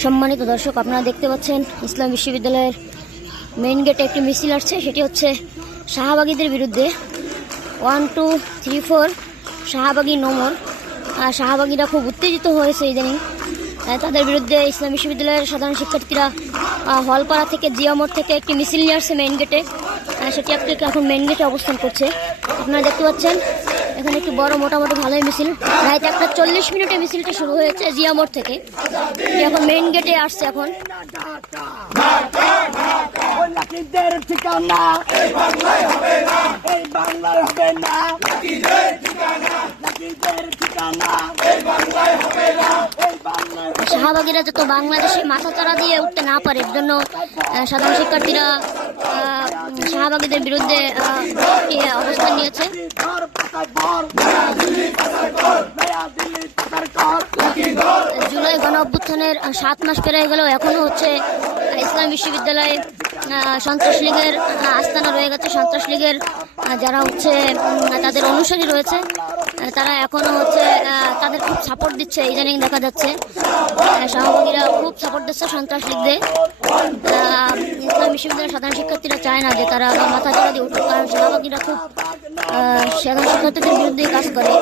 সম্মানিত দর্শক, আপনারা দেখতে পাচ্ছেন ইসলাম বিশ্ববিদ্যালয়ের মেইন গেটে একটি মিছিল আসছে। সেটি হচ্ছে শাহবাগীদের বিরুদ্ধে। 1 2 3 4 শাহবাগী নোমর। শাহবাগীরা খুব উত্তেজিত হয়েছে ইদানিং। তাদের বিরুদ্ধে ইসলাম বিশ্ববিদ্যালয়ের সাধারণ শিক্ষার্থীরা হলপাড়া থেকে জিয়ামোড় থেকে একটি মিছিল নিয়ে আসছে মেইন গেটে। সেটি এখন মেইন গেটে অবস্থান করছে। আপনারা দেখতে পাচ্ছেন এখানে একটু বড় মোটামুটি ভালোই মিছিল। রাত 1:40 মিছিলটা শুরু হয়েছে জিয়ামোড় থেকে। এখন মেইন গেটে আসছে। এখন শাহবাগীরা যত বাংলাদেশে মাথাচাড়া দিয়ে উঠতে না পারে, এর জন্য সাধারণ শিক্ষার্থীরা শাহবাগীদের বিরুদ্ধে অবস্থান নিয়েছে। জুলাই গণ অভ্যুত্থানের 7 মাস পেরিয়ে গেলেও এখনো হচ্ছে ইসলাম বিশ্ববিদ্যালয়ে সন্ত্রাস লীগের আস্তানা রয়ে গেছে। সন্ত্রাস লীগের যারা হচ্ছে তাদের অনুসারী রয়েছে, তারা এখনো হচ্ছে তাদের খুব সাপোর্ট দিচ্ছে। ইদানিং দেখা যাচ্ছে শাহবাগীরা খুব সাপোর্ট দিচ্ছে সন্ত্রাস লীগদের। ইসলাম বিশ্ববিদ্যালয়ের সাধারণ শিক্ষার্থীরা চায় না যে তারা মাথা চাড়া দিয়ে উঠুক, কারণ শাহবাগীরা খুব সাধারণ শিক্ষার্থীদের বিরুদ্ধেই কাজ করে।